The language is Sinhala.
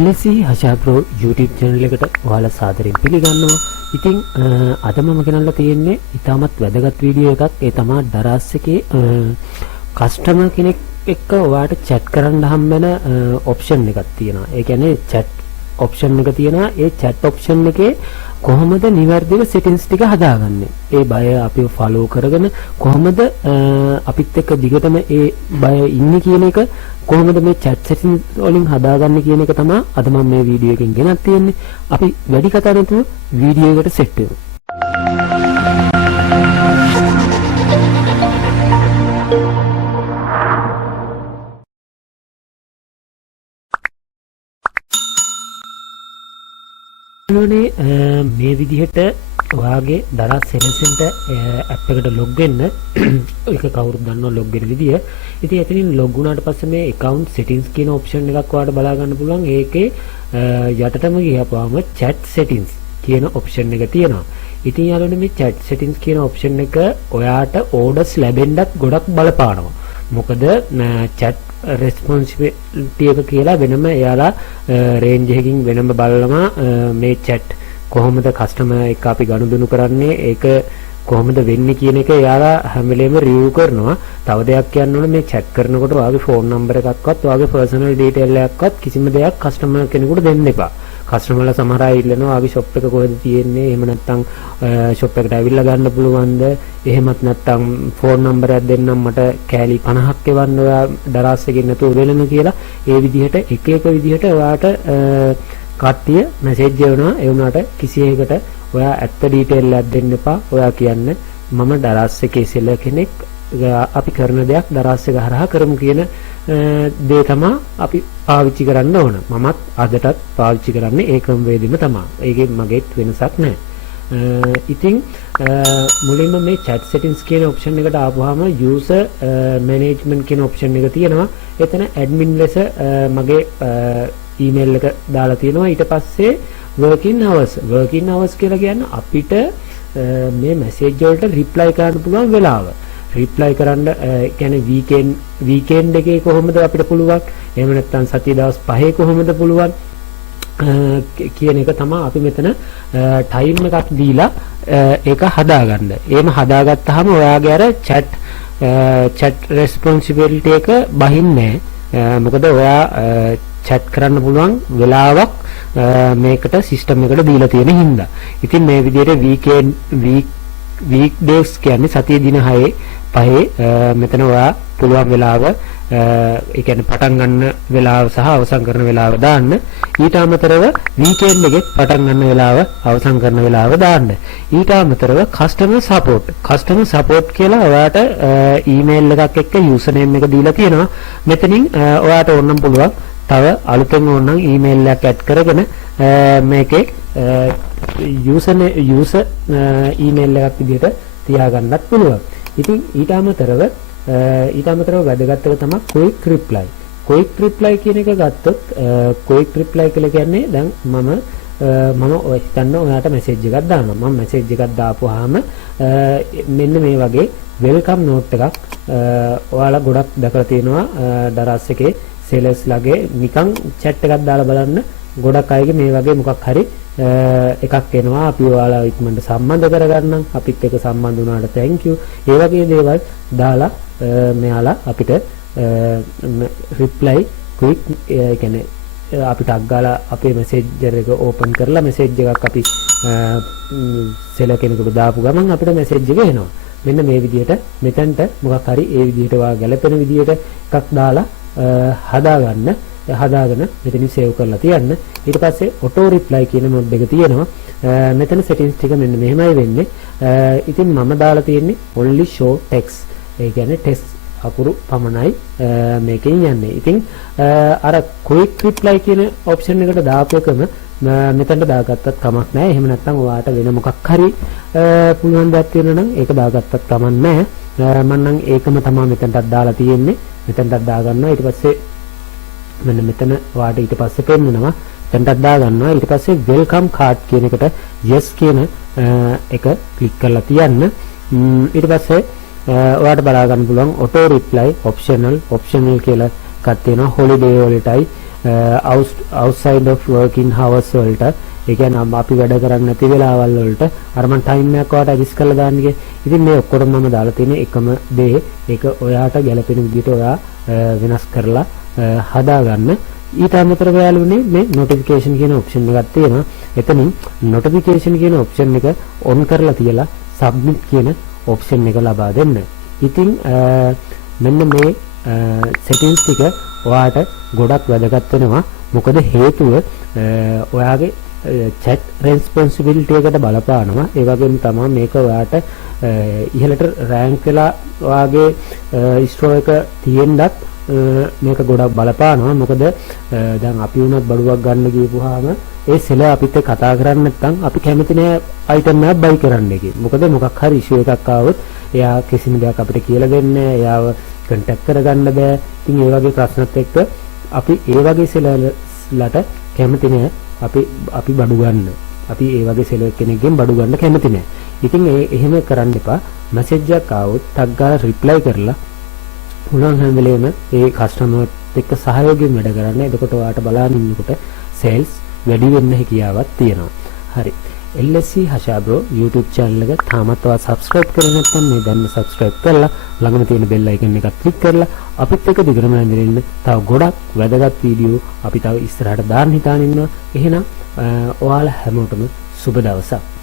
LSE හෂා ප්‍රෝ YouTube channel එකට ඔයාලා සාදරයෙන් පිළිගන්නවා. ඉතින් අද මම ගෙනල්ලා තියෙන්නේ ඉතාමත් වැදගත් වීඩියෝ එකක්. ඒ තමයි දරාස් එකේ කස්ටමර් කෙනෙක් එක්ක ඔයාලට chat කරන්න හම්බෙන option එකක් තියෙනවා. ඒ කියන්නේ chat option එක තියෙනවා. ඒ chat option එකේ කොහොමද නිවැරදිව settings ටික හදාගන්නේ? ඒ බය අපිව follow කරගෙන කොහොමද අපිත් එක්ක දිගටම ඒ බය ඉන්නේ කියන එක කොහොමද මේ chat settings වලින් හදාගන්නේ කියන එක තමයි අද මම මේ වීඩියෝ එකෙන් ගෙනත් තියෙන්නේ. අපි වැඩි කතා නැතුව වීඩියෝ එකට සෙට් වෙමු. මේ විදිහට ඔයාගේ දරාස් සෙනසෙන්ට ඇප් එකට ලොග් වෙන්න ඒක කවුරුත් දන්නවා ලොග් වෙන විදිය. ඉතින් එතනින් ලොග් වුණාට පස්සේ මේ account settings කියන option එකක් ඔයාලට බලා ගන්න පුළුවන්. ඒකේ යටටම ගියපුවාම chat settings කියන option එක තියෙනවා. ඉතින් යාළුවනේ මේ chat settings කියන option එක ඔයාට orders ලැබෙන්නත් ගොඩක් බලපානවා. මොකද chat responsibility එක කියලා වෙනම එයාලා range එකකින් වෙනම බලලම මේ chat කොහොමද කස්ටමර් එක අපි ගනුදෙනු කරන්නේ ඒක කොහොමද වෙන්නේ කියන එක එයාලා හැම වෙලේම රිවිව් කරනවා. තව දෙයක් කියන්න ඕනේ මේ chat කරනකොට ඔයාගේ phone number එකක්වත් ඔයාගේ personal detail එකක්වත් කිසිම දෙයක් කස්ටමර් කෙනෙකුට දෙන්න එපා. කස්ටමර්ලා සමහර අය ඉල්ලනවා ආගේ shop එක කොහෙද තියෙන්නේ? එහෙම නැත්නම් shop එකට ඇවිල්ලා ගන්න පුළුවන්ද? එහෙමත් නැත්නම් phone number එකක් දෙන්නම් මට කෑලි 50ක් එවන්න ඔයා දරාස් එකකින් නැතුව දෙන්න කියලා. ඒ විදිහට එක එක විදිහට ඔයාට කට්ටිය මැසේජ් කරනවා. ඒ වුණාට කිසි එකකට ඔයා ඇත්ත ඩීටේල් එකක් දෙන්න එපා. ඔයා කියන්නේ මම දරාස් එකේ සෙලර් කෙනෙක් අපි කරන දෙයක් දරාස් එක හරහා කරමු කියන දේ තමයි අපි පාවිච්චි කරන්න ඕන. මමත් අදටත් පාවිච්චි කරන්නේ ඒ ක්‍රමවේදෙම තමයි. ඒකේ මගේත් වෙනසක් නැහැ. ඉතින් මුලින්ම මේ chat settings කියන option එකට ආපුවාම user management කියන option එක තියෙනවා. එතන admin ලෙස මගේ email එක දාලා තියෙනවා. ඊට පස්සේ working hours කියලා කියන්නේ අපිට මේ message වලට reply කරන්න පුළුවන් වෙලාව. reply කරන්න කියන්නේ weekend එකේ කොහොමද අපිට පුළුවන්? එහෙම නැත්නම් සතිය දවස් 5 කොහොමද පුළුවන්? කියන එක තමයි අපි මෙතන time එකක් දීලා ඒක හදාගන්න. එහෙම හදාගත්තාම ඔයාගේ අර chat responsibility එක බහින්නේ නැහැ. මොකද ඔයා chat කරන්න පුළුවන් වෙලාවක් මේකට system එකට දීලා තියෙන හින්දා. ඉතින් මේ විදිහට weekdays කියන්නේ සතිය දින 5 මෙතන ඔයා පුළුවන් වෙලාව ඒ කියන්නේ පටන් ගන්න වෙලාව සහ අවසන් කරන වෙලාව දාන්න. ඊට අමතරව weekend එකේ පටන් ගන්න වෙලාව අවසන් කරන වෙලාව දාන්න. ඊට අමතරව customer support කියලා ඔයාට email එකක් එක්ක username එක දීලා තියෙනවා. මෙතනින් ඔයාට ඕනනම් පුළුවන් තව අලුතෙන් ඕනනම් email එකක් add කරගෙන මේකේ user email එකක් විදිහට තියාගන්නත් පුළුවන්. ඉතින් ඊට අමතරව වැදගත් එක තමයි quick reply කියන එක ගත්තොත් quick reply කියලා කියන්නේ දැන් මම ඔය හිතන්න ඔයාට මැසේජ් එකක් දානවා. මම මැසේජ් එකක් දාපුවාම මෙන්න මේ වගේ වෙල්කම් නෝට් එකක් ඔයාලා ගොඩක් දැකලා තියෙනවා දරාස් එකේ සේලර්ස් ලගේ නිකන් chat එකක් දාලා බලන්න ගොඩක් අයගේ මේ වගේ මොකක් හරි එකක් එනවා. අපි ඔයාලා ඉක්මනට සම්බන්ධ කරගන්නම්. අපිත් එක්ක සම්බන්ධ වුණාට thank you. ඒ වගේ දේවල් දාලා මෙයාලා අපිට reply quick කියන්නේ අපිට අග්ගාලා අපේ messenger එක open කරලා message එකක් අපි සෙලර් කෙනෙකුට දාපු ගමන් අපිට message එක එනවා. මෙන්න මේ විදිහට මෙතනට මොකක් හරි ඒ විදිහට ඔයා ගැලපෙන විදිහට එකක් දාලා හදාගෙන මෙතනින් සේව් කරලා තියන්න. ඊට පස්සේ auto reply කියන මොඩ් එක තියෙනවා. මෙතන settings ටික මෙන්න මෙහෙමයි වෙන්නේ. ඉතින් මම දාලා තියෙන්නේ only show text. ඒ කියන්නේ text අකුරු පමණයි මේකෙන් යන්නේ. ඉතින් අර quick reply කියන option එකට දාපු එකම මෙතනට දාගත්තත් කමක් නැහැ. එහෙම නැත්නම් ඔයාට වෙන මොකක් හරි පුළුවන් දෙයක් තියෙනවා නම් ඒක දාගත්තත් කමක් නැහැ. මම නම් ඒකම තමයි මෙතනටත් දාලා තියෙන්නේ. මෙතනටත් දාගන්නවා. ඊට පස්සේ මෙන්න මෙතන ඔයාට ඊට පස්සේ පෙන්නනවා. මෙතනටත් දාගන්නවා. ඊට පස්සේ welcome card කියන එකට yes කියන එක ක්ලික් කරලා තියන්න. ඊට පස්සේ ඔයාට බලා ගන්න පුළුවන් auto reply optional කියලා එකක් තියෙනවා. holiday වලටයි outside of working hours වලට ඒ කියන්නේ අපි වැඩ කරන්නේ නැති වෙලාවල් වලට අර මම ටයිම් එකක් ඔයාලට ඇඩ්ජස්ට් කරලා දාන්නේ. ඉතින් මේ ඔක්කොම මම දාලා තියෙන එකම දේ ඒක ඔයාට ගැළපෙන විදිහට ඔයා වෙනස් කරලා හදාගන්න. ඊට අමතරව යාළුවනේ මේ notification කියන option එකක් තියෙනවා. එතනින් notification කියන option එක on කරලා තියලා submit කියන option එක ලබා දෙන්න. ඉතින් මෙන්න මේ settings ටික ඔයාට ගොඩක් වැදගත් වෙනවා. මොකද හේතුව ඔයාගේ chat responsibility එකට බලපානවා. ඒ වගේම තමයි මේක ඔයාට ඉහළට rank වෙලා ඔයාගේ store එක තියෙන්නත් මේක ගොඩක් බලපානවා. මොකද දැන් අපි වුණත් බඩුවක් ගන්න ගියපුවාම ඒ සෙලර් අපිත් එක්ක කතා කරන්නේ නැත්නම් අපි කැමති නෑ item එකක් buy කරන්න එකේ. මොකද මොකක් හරි issue එකක් ආවොත් එයා කිසිම දෙයක් අපිට කියලා දෙන්නේ නෑ. එයාව contact කරගන්න බෑ. ඉතින් ඒ වගේ ප්‍රශ්නත් එක්ක අපි ඒ වගේ සෙලර්ලට කැමති නෑ අපි බඩු ගන්න. අපි ඒ වගේ සෙලර් කෙනෙක්ගෙන් බඩු ගන්න කැමති නෑ. ඉතින් එහෙම කරන්න එපා. මැසේජ් එකක් ආවොත් ටක් ගාලා reply කරලා උනන් හැම වෙලේම ඒ කස්ටමර්ත් එක්ක සහයෝගයෙන් වැඩ කරන්න. එතකොට ඔයාලට බලන්න ඉන්නකොට sales වැඩි වෙන්න හැකියාවක් තියෙනවා. හරි. LSC හෂාබ්‍රෝ YouTube channel එක තාමත් ඔයා subscribe කරලා නැත්නම් මේ දැන් subscribe කරලා ළඟම තියෙන bell icon එකත් click කරලා අපිත් එක්ක දිගටම ඉඳින්න. තව ගොඩක් වැදගත් වීඩියෝ අපි තව ඉස්සරහට දාන්න හිතාන ඉන්නවා. එහෙනම් ඔයාලා හැමෝටම සුබ දවසක්.